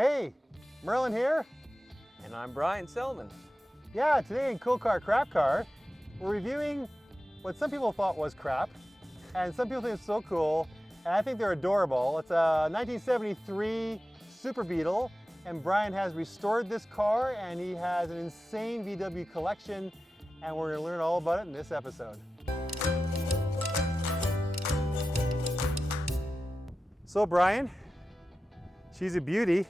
Hey, Merlin here. And I'm Brian Selman. Yeah, today in Cool Car Crap Car, we're reviewing what some people thought was crap, and some people think it's so cool, and I think they're adorable. It's a 1973 Super Beetle, and Brian has restored this car, and he has an insane VW collection, and we're gonna learn all about it in this episode. So Brian, she's a beauty.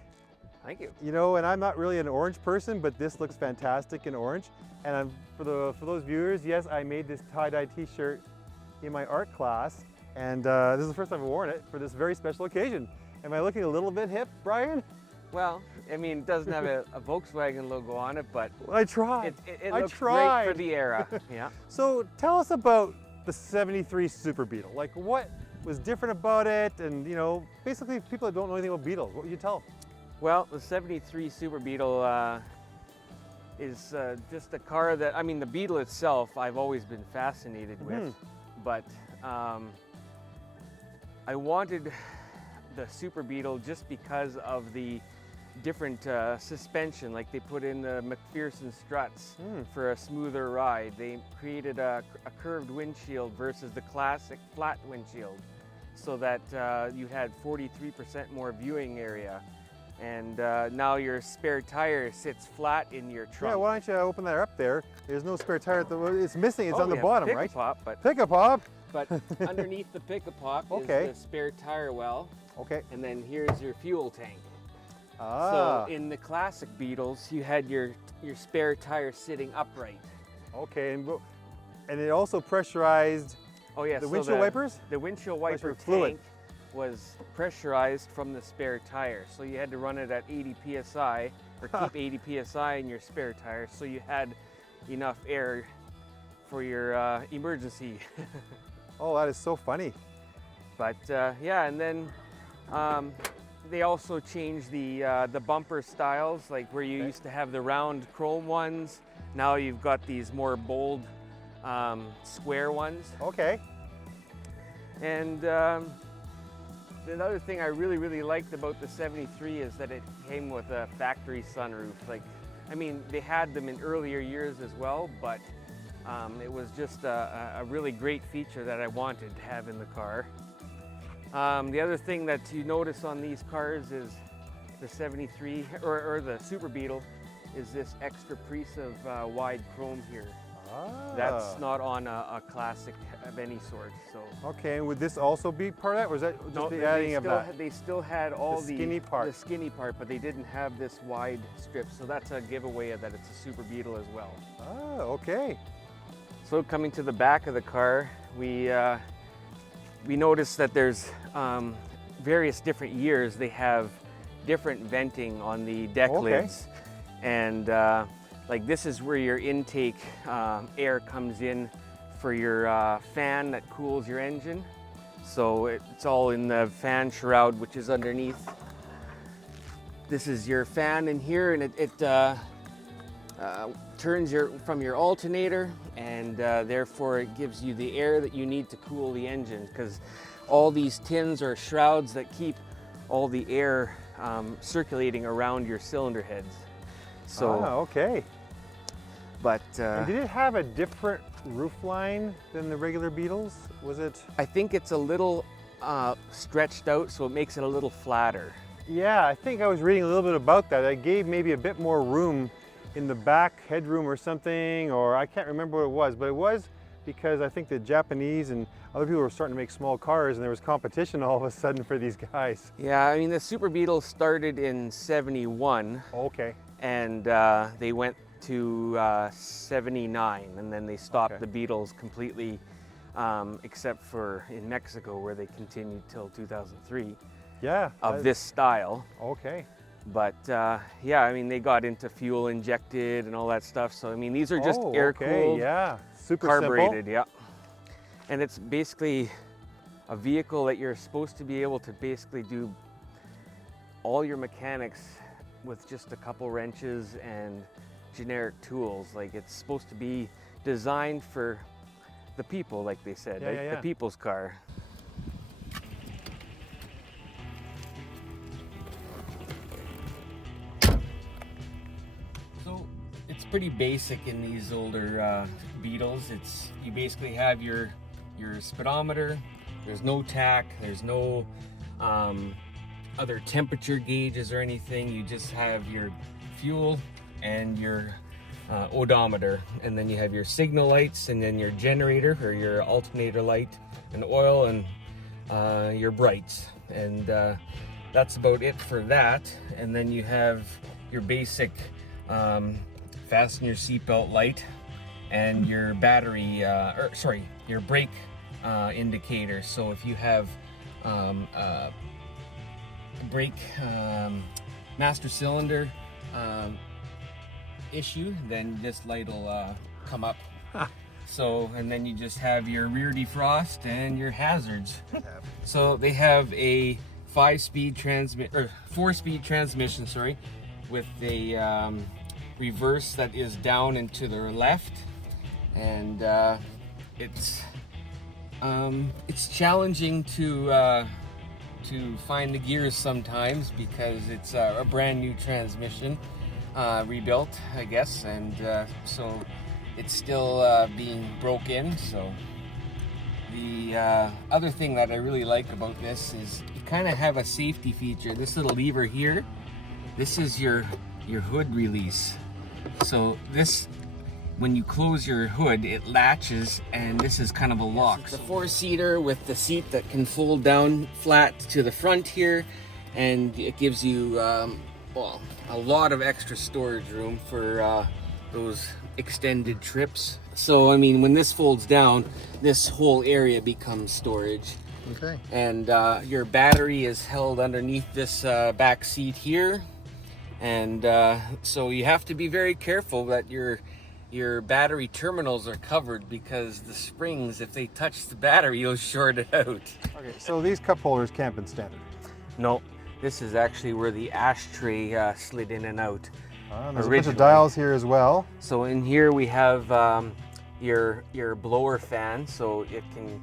Thank you. You know, and I'm not really an orange person, but this looks fantastic in orange. And for those viewers, yes, I made this tie-dye t-shirt in my art class, and this is the first time I've worn it for this very special occasion. Am I looking a little bit hip, Brian? Well, I mean, it doesn't have a Volkswagen logo on it, but I tried. It looks great for the era. Yeah. So tell us about the 73 Super Beetle. Like, what was different about it? And, you know, basically people that don't know anything about Beetles, what would you tell them? Well, the 73 Super Beetle is just a car that, I mean, the Beetle itself I've always been fascinated with, but I wanted the Super Beetle just because of the different suspension. Like, they put in the McPherson struts for a smoother ride. They created a curved windshield versus the classic flat windshield, so that you had 43% more viewing area. And now your spare tire sits flat in your trunk. Yeah, why don't you open that up there? There's no spare tire. It's missing. It's on the yeah, bottom, right? Pick-a-pop, but Pick-a-pop. But underneath the pick-a-pop Okay. is the spare tire well. Okay. And then here's your fuel tank. Ah. So in the classic Beetles, you had your spare tire sitting upright. Okay, and it also pressurized Oh yeah, the so windshield wipers? The windshield wiper fluid. tank was pressurized from the spare tire. So you had to run it at 80 PSI, or keep 80 PSI in your spare tire, so you had enough air for your emergency. Oh, that is so funny. But yeah, and then they also changed the bumper styles, like where you used to have the round chrome ones. Now you've got these more bold square ones. Okay. And another thing I really liked about the 73 is that it came with a factory sunroof. Like, I mean, they had them in earlier years as well, but it was just a really great feature that I wanted to have in the car. The other thing that you notice on these cars is the 73 or the Super Beetle is this extra piece of wide chrome here. Ah. That's not on a classic of any sort. So. Okay, and would this also be part of that, or is that just the adding of that? They still had all the skinny part. The skinny part, but they didn't have this wide strip. So that's a giveaway that it's a Super Beetle as well. Ah, okay. So coming to the back of the car, we noticed that there's various different years. They have different venting on the deck lids, and like this is where your intake air comes in for your fan that cools your engine. So it's all in the fan shroud, which is underneath. This is your fan in here, and it turns from your alternator, and therefore it gives you the air that you need to cool the engine, because all these tins are shrouds that keep all the air circulating around your cylinder heads. So, okay. But and did it have a different roof line than the regular Beetles? Was it? I think it's a little stretched out, so it makes it a little flatter. Yeah, I think I was reading a little bit about that. I gave maybe a bit more room in the back headroom or something, or I can't remember what it was, but it was because I think the Japanese and other people were starting to make small cars, and there was competition all of a sudden for these guys. Yeah, I mean, the Super Beetle started in '71. Okay. And they went to 79, and then they stopped the Beetles completely, except for in Mexico, where they continued till 2003. Yeah. Of this style. Okay. But yeah, I mean, they got into fuel injected and all that stuff. So I mean, these are just air-cooled, yeah, super carbureted, simple. yeah. And it's basically a vehicle that you're supposed to be able to basically do all your mechanics with just a couple wrenches and generic tools. Like, it's supposed to be designed for the people, like they said, the people's car. pretty basic in these older Beetles. You basically have your speedometer. There's no tach. There's no other temperature gauges or anything. You just have your fuel and your odometer, and then you have your signal lights, and then your generator or your alternator light, and oil, and your brights, and that's about it for that. And then you have your basic fasten your seatbelt light and your battery, your brake indicator. So if you have a brake master cylinder issue, then this light will come up. So, and then you just have your rear defrost and your hazards. So they have a 4-speed transmission, sorry, with a reverse that is down and to the left, and it's challenging to find the gears sometimes because it's a brand new transmission, rebuilt, I guess, and so it's still being broke in. So the other thing that I really like about this is you kind of have a safety feature. This little lever here, this is your hood release. So this, when you close your hood, it latches, and this is kind of a lock. It's a 4-seater with the seat that can fold down flat to the front here, and it gives you well, a lot of extra storage room for those extended trips. So I mean, when this folds down, this whole area becomes storage. Okay. And your battery is held underneath this back seat here, and so you have to be very careful that your battery terminals are covered, because the springs, if they touch the battery, you'll short it out. Okay, so these cup holders can't be standard. No, this is actually where the ashtray slid in and out. There's a bunch of dials here as well. So in here we have your blower fan, so it can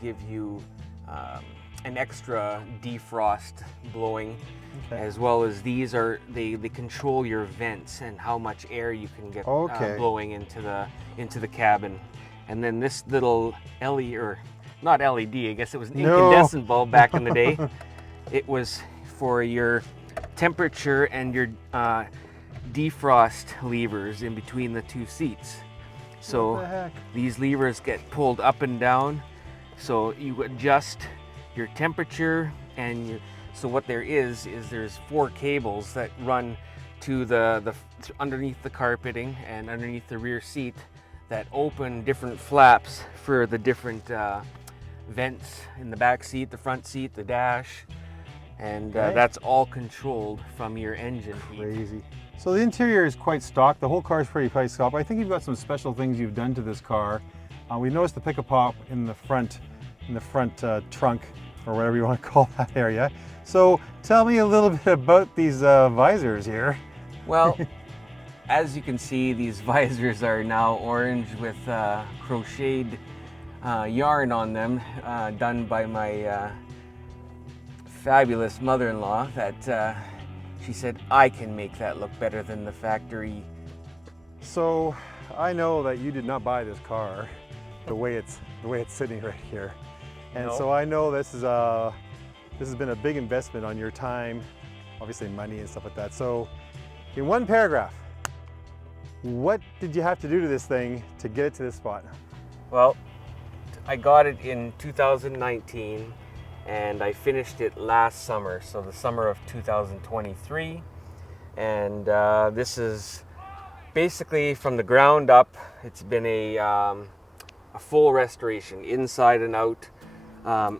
give you an extra defrost blowing. Okay. As well as these are, they control your vents and how much air you can get blowing into the cabin. And then this little LED, or not LED, I guess it was an incandescent bulb back in the day. It was for your temperature and your defrost levers in between the two seats. So these levers get pulled up and down, so you adjust your temperature and you. So what there is there's 4 cables that run to the underneath the carpeting and underneath the rear seat that open different flaps for the different vents in the back seat, the front seat, the dash, and that's all controlled from your engine. Crazy. So the interior is quite stock. The whole car is pretty quite stock. I think you've got some special things you've done to this car. We noticed the pick-up pop in the front trunk, or whatever you want to call that area. So tell me a little bit about these visors here. Well, as you can see, these visors are now orange with crocheted yarn on them, done by my fabulous mother-in-law, that she said, I can make that look better than the factory. So I know that you did not buy this car the way it's sitting right here. And so I know this has been a big investment on your time, obviously money and stuff like that. So in one paragraph, what did you have to do to this thing to get it to this spot? Well, I got it in 2019 and I finished it last summer, so the summer of 2023. And this is basically from the ground up. It's been a full restoration, inside and out.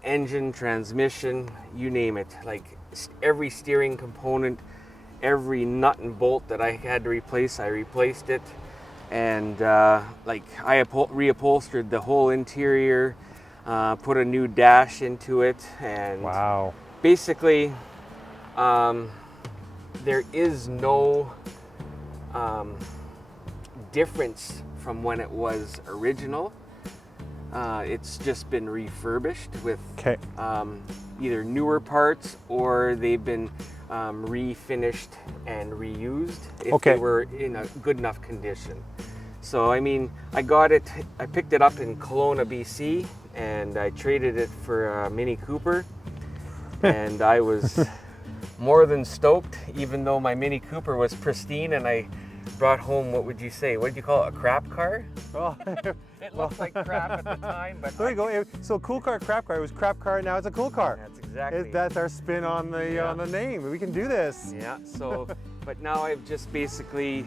Engine, transmission, you name it. Like every steering component, every nut and bolt that I had to replace, I replaced it. And like I reupholstered the whole interior, put a new dash into it, and wow. Basically there is no difference from when it was original. It's just been refurbished with either newer parts, or they've been refinished and reused if Okay. they were in a good enough condition. So I mean, I picked it up in Kelowna, BC, and I traded it for a Mini Cooper, and I was more than stoked, even though my Mini Cooper was pristine, and I brought home, what would you say? What did you call it? A crap car? Oh, It looked like crap at the time, but there you go. So cool car, crap car. It was crap car. Now it's a cool car. that's exactly. That's our spin on the name. We can do this. Yeah. So, but now I've just basically,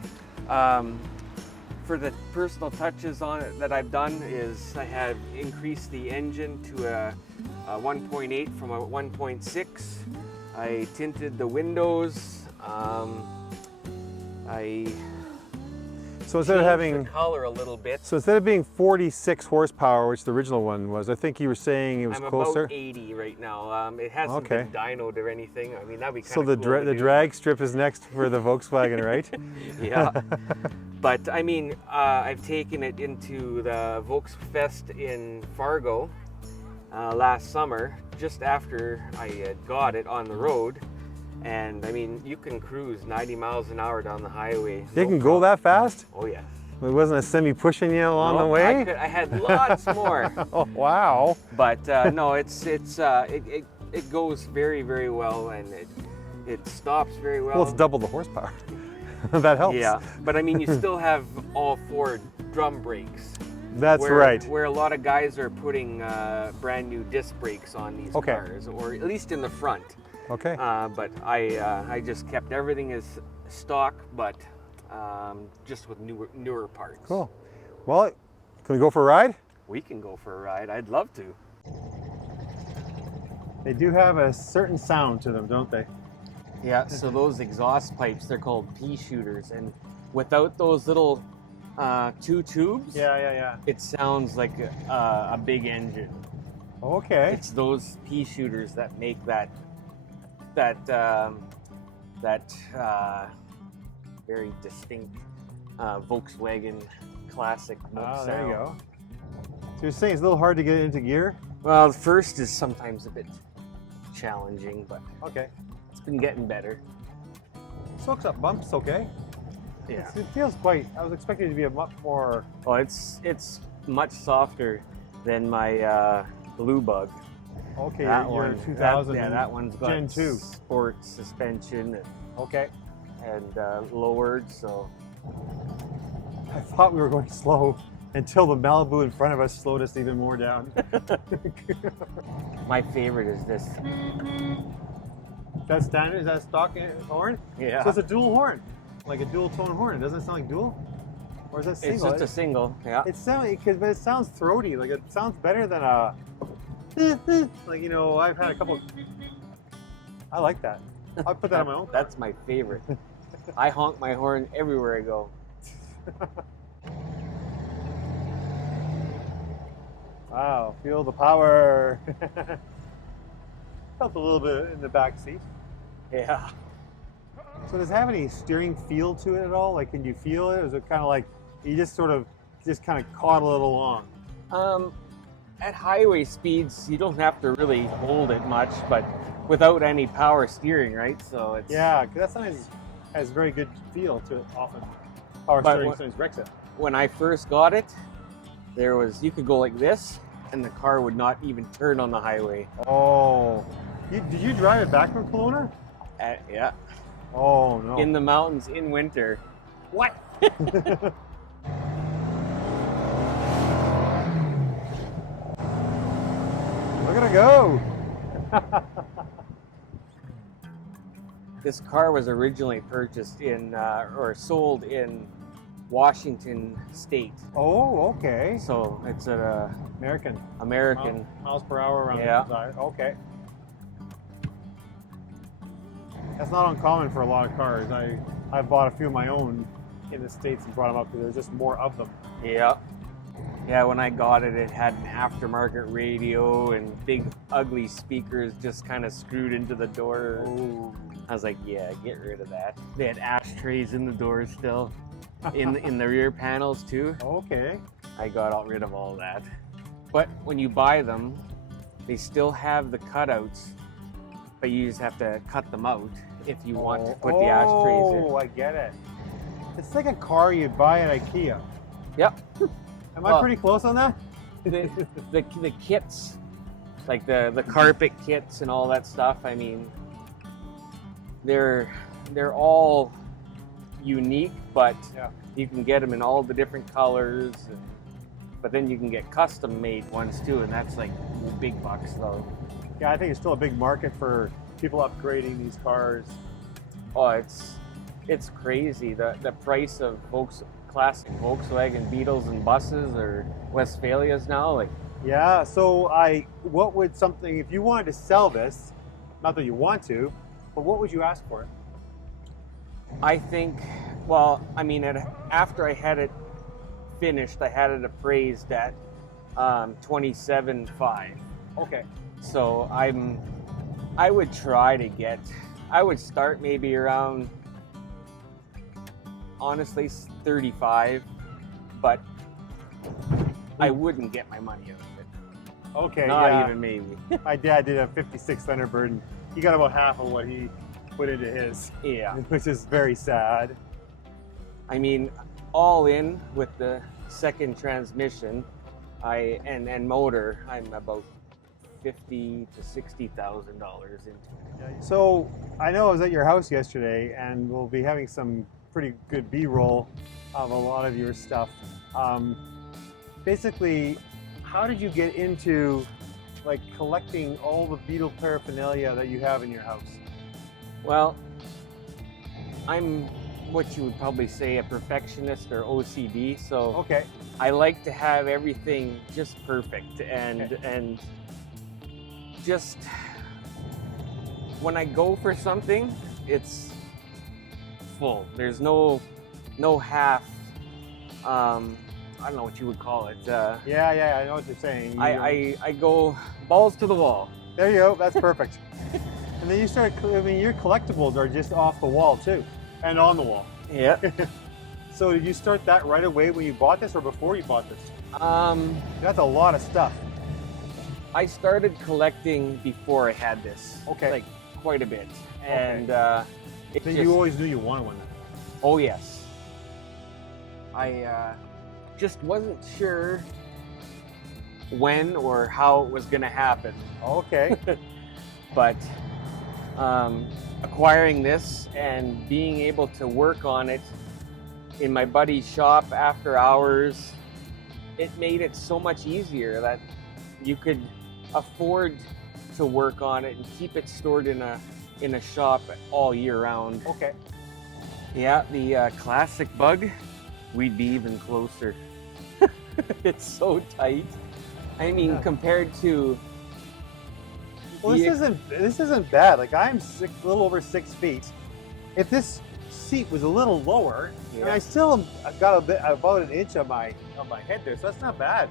for the personal touches on it that I've done is I have increased the engine to a 1.8 from a 1.6. I tinted the windows. So instead of having the color a little bit. So instead of being 46 horsepower, which the original one was, I think you were saying it was I'm closer. about 80 right now. It hasn't been dynoed or anything. I mean, that'd be kind So of the cool the drag strip is next for the Volkswagen, right? Yeah. But I mean, I've taken it into the Volksfest in Fargo last summer, just after I had got it on the road. And I mean, you can cruise 90 miles an hour down the highway. They can go that fast? Oh yes. It wasn't a semi pushing you along the way? I had lots more. Oh wow! But no, it goes very, very well, and it stops very well. Well, it's double the horsepower. That helps. Yeah, but I mean, you still have all 4 drum brakes. That's right. Where a lot of guys are putting brand new disc brakes on these cars, or at least in the front. Okay. But I just kept everything as stock, but just with newer parts. Cool. Well, can we go for a ride? We can go for a ride. I'd love to. They do have a certain sound to them, don't they? Yeah, so those exhaust pipes, they're called pea shooters, and without those little 2 tubes, Yeah. it sounds like a big engine. Okay. It's those pea shooters that make that very distinct Volkswagen classic sound. There you go. So you're saying it's a little hard to get into gear? Well, the first is sometimes a bit challenging, but Okay. it's been getting better. Soaks up bumps, okay. Yeah. It feels quite, I was expecting it to be a much more... Oh, it's much softer than my Blue Bug. Okay, That your one, 2000 that one's got Gen 2. sport suspension Okay. and lowered, so I thought we were going slow until the Malibu in front of us slowed us even more down. my favorite is this. That's standard? Is that a stock horn? Yeah. So it's a dual horn, like a dual tone horn. It doesn't sound like dual? Or is that single? It's just a single, yeah. It sounds, but it sounds throaty. Like it sounds better than a, like, you know, I've had a couple. I like that. I'll put that on my own car. That's my favorite. I honk my horn everywhere I go. Wow, feel the power. Felt a little bit in the back seat. Yeah. So does it have any steering feel to it at all? Like, can you feel it? Or is it kind of like you just kind of coddle it along? At highway speeds, you don't have to really hold it much, but without any power steering, right? So it's Yeah, because that sometimes has very good feel to it often. Power But steering what- sometimes wrecks it. When I first got it, you could go like this, and the car would not even turn on the highway. Oh. Did you drive it back from Kelowna? Yeah. Oh, no. In the mountains in winter. What? Look at it go. This car was originally purchased or sold in Washington State. Oh, okay. So it's an American. American. Miles per hour around Yeah. the side. Okay. That's not uncommon for a lot of cars. I've bought a few of my own in the States and brought them up because there's just more of them. Yeah. Yeah, when I got it, it had an aftermarket radio and big ugly speakers just kind of screwed into the door. Oh. I was like, yeah, get rid of that. They had ashtrays in the doors still, in the rear panels too. Okay. I got rid of all that. But when you buy them, they still have the cutouts, but you just have to cut them out if you want to put the ashtrays in. Oh, I get it. It's like a car you'd buy at IKEA. Yep. Am I pretty close on that? The kits, like the carpet kits and all that stuff, I mean, they're all unique, but you can get them in all the different colors, but then you can get custom made ones too, and that's like big bucks though. Yeah, I think it's still a big market for people upgrading these cars. Oh, it's crazy. The price of classic Volkswagen Beetles and buses or Westphalias now, like. Yeah, so what would something, if you wanted to sell this, not that you want to, but what would you ask for it? I think, well, I mean, after I had it finished, I had it appraised at $27,500. Okay. So I would try to I would start maybe around, honestly, 35, but I wouldn't get my money out of it. Okay, Not even maybe. My dad did a 56 Thunderbird, and he got about half of what he put into his. Yeah. Which is very sad. I mean, all in with the second transmission, and motor, I'm about $50,000 to $60,000 into it. So I know I was at your house yesterday, and we'll be having some pretty good B-roll of a lot of your stuff. Basically, how did you get into like collecting all the Beetle paraphernalia that you have in your house? Well, I'm what you would probably say a perfectionist or OCD, so okay. I like to have everything just perfect, and just when I go for something, it's full. There's no half. I don't know what you would call it. Yeah, I know what you're saying. I go balls to the wall. There you go. That's perfect. And then you start. I mean, your collectibles are just off the wall too, and on the wall. Yeah. So did you start that right away when you bought this, or before you bought this? That's a lot of stuff. I started collecting before I had this. Okay. Like quite a bit, and Then you always knew you wanted one. Oh yes. I just wasn't sure when or how it was going to happen. Okay. But acquiring this and being able to work on it in my buddy's shop after hours, it made it so much easier that you could afford to work on it and keep it stored in a shop all year round. Okay. Yeah, the classic bug, we'd be even closer. It's so tight. I mean, compared to. Well, this isn't bad. Like I'm a little over 6 feet. If this seat was a little lower, and I still got about an inch of my head there, so that's not bad.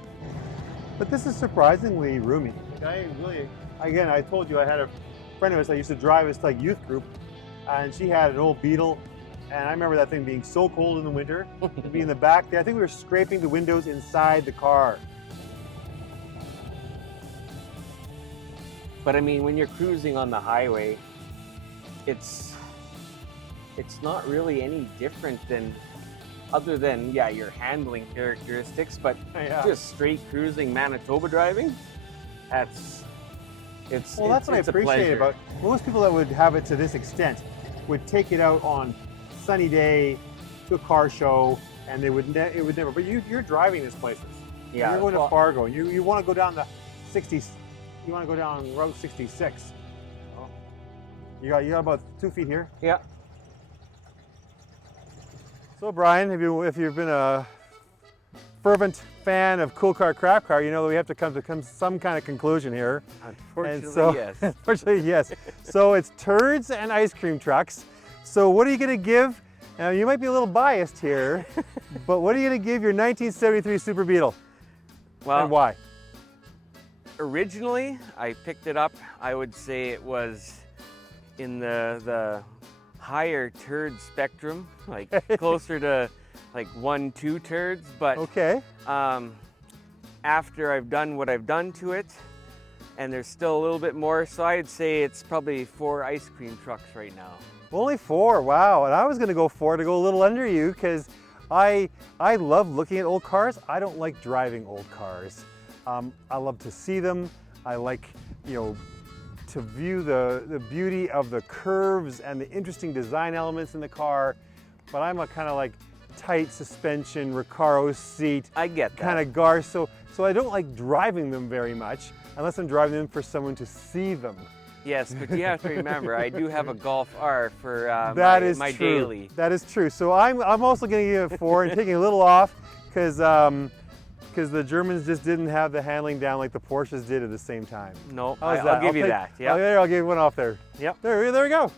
But this is surprisingly roomy. Like again, I told you I had a friend of ours that used to drive us to like youth group, and she had an old Beetle. And I remember that thing being so cold in the winter, to be in the back there. I think we were scraping the windows inside the car. But I mean, when you're cruising on the highway, it's not really any different than, other than, your handling characteristics, but just straight cruising Manitoba driving, that's what I appreciate about most people that would have it to this extent would take it out on sunny day to a car show, and it would never. But you're driving these places. Yeah, you're going to Fargo. You want to go down the 60s. You want to go down Route 66. Oh. You got about 2 feet here. Yeah. So Brian, if you've been a fervent fan of Cool Car Crap Car, you know that we have to come to some kind of conclusion here. Unfortunately, yes. Unfortunately, yes. So it's turds and ice cream trucks. So what are you going to give? Now you might be a little biased here, but what are you going to give your 1973 Super Beetle? Well, and why? Originally, I picked it up, I would say it was in the higher turd spectrum, like closer to like 1-2 turds, but after I've done what I've done to it, and there's still a little bit more, so I'd say it's probably 4 ice cream trucks right now. Only 4, wow. And I was gonna go 4 to go a little under you because I love looking at old cars. I don't like driving old cars. I love to see them. I like, you know, to view the beauty of the curves and the interesting design elements in the car. But I'm a kind of like tight suspension, Recaro seat. I get that. Kind of car, so I don't like driving them very much unless I'm driving them for someone to see them. Yes, but you have to remember, I do have a Golf R for my true. daily. That is true. So I'm also going to give it 4 and taking a little off because the Germans just didn't have the handling down like the Porsches did at the same time. No, How's I'll that? give you that. Yeah. I'll give you one off there. Yep. There we go.